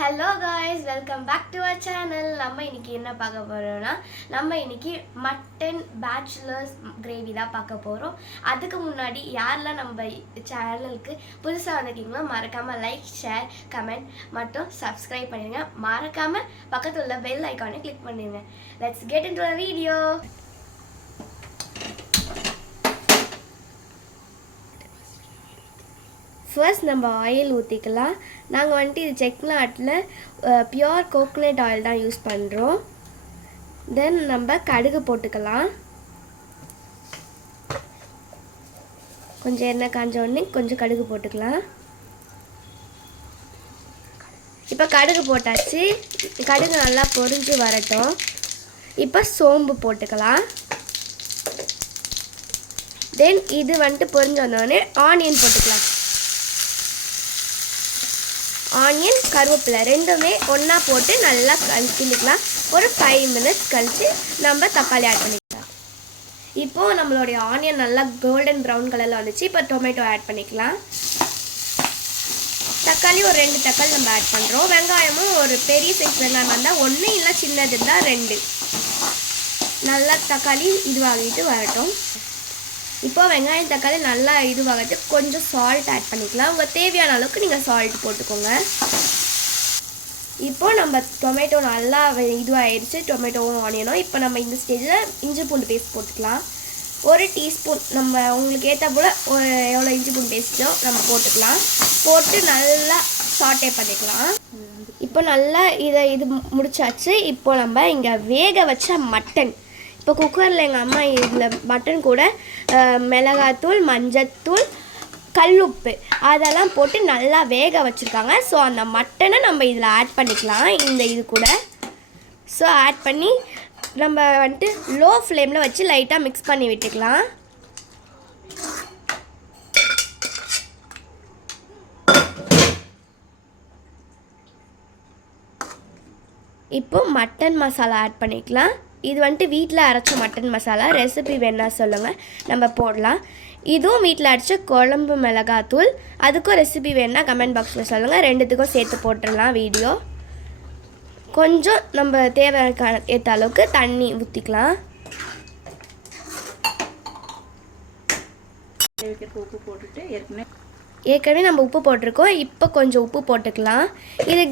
Hello guys, welcome back to our channel. நம்ம இன்னைக்கு என்ன பார்க்க போறோம்னா நம்ம இன்னைக்கு மட்டன் பேச்சுலர்ஸ் கிரேவி தான் பார்க்க போறோம். அதுக்கு முன்னாடி யாரெல்லாம் நம்ம சேனலுக்கு புதுசா வந்திருக்கீங்களோ மறக்காம லைக், ஷேர், கமெண்ட் மற்றும் சப்ஸ்கிரைப் பண்ணிடுங்க. மறக்காம பக்கத்துல உள்ள பெல் ஐகானை கிளிக் பண்ணிடுங்க. Let's get into the video. First நம்ம ஆயில் ஊற்றிக்கலாம். நாங்கள் வந்துட்டு இது செக்நாட்டில் பியோர் கோகோனட் ஆயில் தான் யூஸ் பண்ணுறோம். தென் நம்ம கடுகு போட்டுக்கலாம். கொஞ்சம் எண்ணெய் காஞ்ச உடனே கொஞ்சம் கடுகு போட்டுக்கலாம். இப்போ கடுகு போட்டாச்சு. கடுகு நல்லா பொரிஞ்சு வரட்டும். இப்போ சோம்பு போட்டுக்கலாம். தென் இது வந்துட்டு பொரிஞ்சு வந்தோடனே ஆனியன் போட்டுக்கலாம். ஆனியன், கருவேப்பிலை ரெண்டுமே ஒன்றா போட்டு நல்லா கிண்டிக்கலாம். ஒரு 5 minutes கழித்து நம்ம தக்காளி ஆட் பண்ணிக்கலாம். இப்போது நம்மளுடைய ஆனியன் நல்லா கோல்டன் ப்ரௌன் கலரில் வந்துச்சு. இப்போ டொமேட்டோ ஆட் பண்ணிக்கலாம். தக்காளி ஒரு 2 தக்காளி நம்ம ஆட் பண்ணுறோம். வெங்காயமும் ஒரு பெரிய சைஸ் வெங்காயம் இருந்தால் 1 இல்லை சின்னது இருந்தால் 2. நல்லா தக்காளி இதுவாகிட்டு வரட்டும். இப்போ வெங்காயம் தக்காளி நல்லா இதுவாகிறது கொஞ்சம் சால்ட் ஆட் பண்ணிக்கலாம். உங்கள் தேவையான அளவுக்கு நீங்கள் சால்ட் போட்டுக்கோங்க. இப்போ நம்ம டொமேட்டோ நல்லா இதுவாகிடுச்சு, டொமேட்டோவும் ஆனியனும். இப்போ நம்ம இந்த ஸ்டேஜில் இஞ்சி பூண்டு பேஸ்ட் போட்டுக்கலாம். 1 டீஸ்பூன் நம்ம உங்களுக்கு ஏற்ற போல் எவ்வளோ இஞ்சி பூண்டு பேஸ்ட்டோ நம்ம போட்டுக்கலாம். போட்டு நல்லா சாட்டே பண்ணிக்கலாம். இப்போ நல்லா இது முடிச்சாச்சு. இப்போ நம்ம இங்கே வேக வச்ச மட்டன், இப்போ குக்கரில் எங்கள் அம்மா இதில் மட்டன் கூட மிளகாத்தூள், மஞ்சத்தூள், கல்லுப்பு அதெல்லாம் போட்டு நல்லா வேக வச்சுருக்காங்க. ஸோ அந்த மட்டனை நம்ம இதில் ஆட் பண்ணிக்கலாம். இது கூட ஸோ ஆட் பண்ணி நம்ம வந்துட்டு லோ ஃப்ளேமில் வச்சு லைட்டாக மிக்ஸ் பண்ணி விட்டுக்கலாம். இப்போ மட்டன் மசாலா ஆட் பண்ணிக்கலாம். இது வந்துட்டு வீட்டில் அரைச்ச மட்டன் மசாலா. ரெசிபி வேணா சொல்லுங்கள், நம்ம போடலாம். இதுவும் வீட்டில் அரைச்ச குழம்பு மிளகாத்தூள். அதுக்கும் ரெசிபி வேணா கமெண்ட் பாக்ஸில் சொல்லுங்கள். ரெண்டுத்துக்கும் சேர்த்து போட்டுடலாம் வீடியோ. கொஞ்சம் நம்ம தேவையான ஏற்ற அளவுக்கு தண்ணி ஊற்றிக்கலாம். ஏற்கனவே நம்ம உப்பு போட்டிருக்கோம். இப்போ கொஞ்சம் உப்பு போட்டுக்கலாம். இது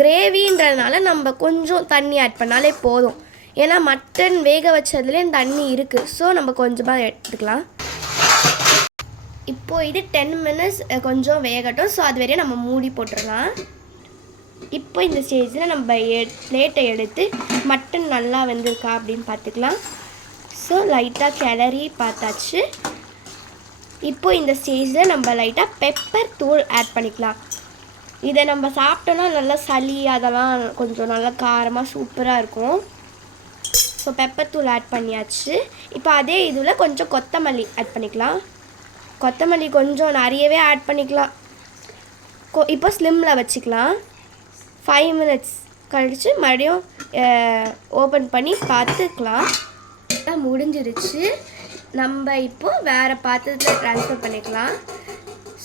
கிரேவின்றதுனால நம்ம கொஞ்சம் தண்ணி ஆட் பண்ணாலே போதும். ஏன்னா மட்டன் வேக வச்சதுலேயே தண்ணி இருக்குது. ஸோ நம்ம கொஞ்சமாக எடுத்துக்கலாம். இப்போது இது 10 minutes கொஞ்சம் வேகட்டும். ஸோ அது வரையும் நம்ம மூடி போட்டுடலாம். இப்போ இந்த ஸ்டேஜில் நம்ம பிளேட்டை எடுத்து மட்டன் நல்லா வெந்திருக்கா அப்படின்னு பார்த்துக்கலாம். ஸோ லைட்டாக கிளறி பார்த்தாச்சு. இப்போ இந்த ஸ்டேஜில் நம்ம லைட்டாக பெப்பர் தூள் ஆட் பண்ணிக்கலாம். இதை நம்ம சாப்பிட்டோன்னா நல்லா சளி அதெல்லாம் கொஞ்சம் நல்லா காரமாக சூப்பராக இருக்கும். ஸோ பெப்பர் தூள் ஆட் பண்ணியாச்சு. இப்போ அதே இதில் கொஞ்சம் கொத்தமல்லி ஆட் பண்ணிக்கலாம். கொத்தமல்லி கொஞ்சம் நிறையவே ஆட் பண்ணிக்கலாம். இப்போ ஸ்லிம்மில் வச்சுக்கலாம். 5 minutes கழித்து மறுபடியும் ஓப்பன் பண்ணி பார்த்துக்கலாம். முடிஞ்சிருச்சு. நம்ம இப்போது வேறு பாத்திரத்தில் ட்ரான்ஸ்ஃபர் பண்ணிக்கலாம்.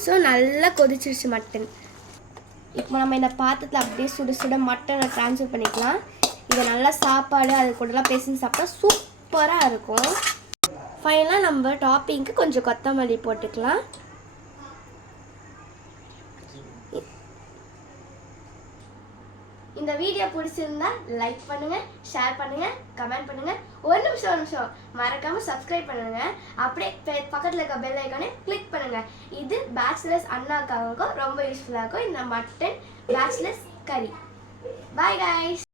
ஸோ நல்லா கொதிச்சிருச்சு மட்டன். இப்போ நம்ம இந்த பாத்திரத்தில் அப்படியே சுட சுட மட்டனை ட்ரான்ஸ்ஃபர் பண்ணிக்கலாம். இதை நல்லா சாப்பாடு அது கூடலாம் பேசி சாப்பிட்டா சூப்பராக இருக்கும். ஃபைனலாக நம்ம டாப்பிங்க்கு கொஞ்சம் கொத்தமல்லி போட்டுக்கலாம். இந்த வீடியோ பிடிச்சிருந்தா லைக் பண்ணுங்கள், ஷேர் பண்ணுங்கள், கமெண்ட் பண்ணுங்கள். ஒரு நிமிஷம் மறக்காமல் சப்ஸ்கிரைப் பண்ணுங்கள். அப்படியே பக்கத்தில் இருக்க பெல் ஐக்கானே கிளிக் பண்ணுங்கள். இது பேச்சுலர்ஸ் அண்ணாக்காவுக்கும் ரொம்ப யூஸ்ஃபுல்லாக இருக்கும் இந்த மட்டன் பேச்சுலர்ஸ் கறி. Bye guys.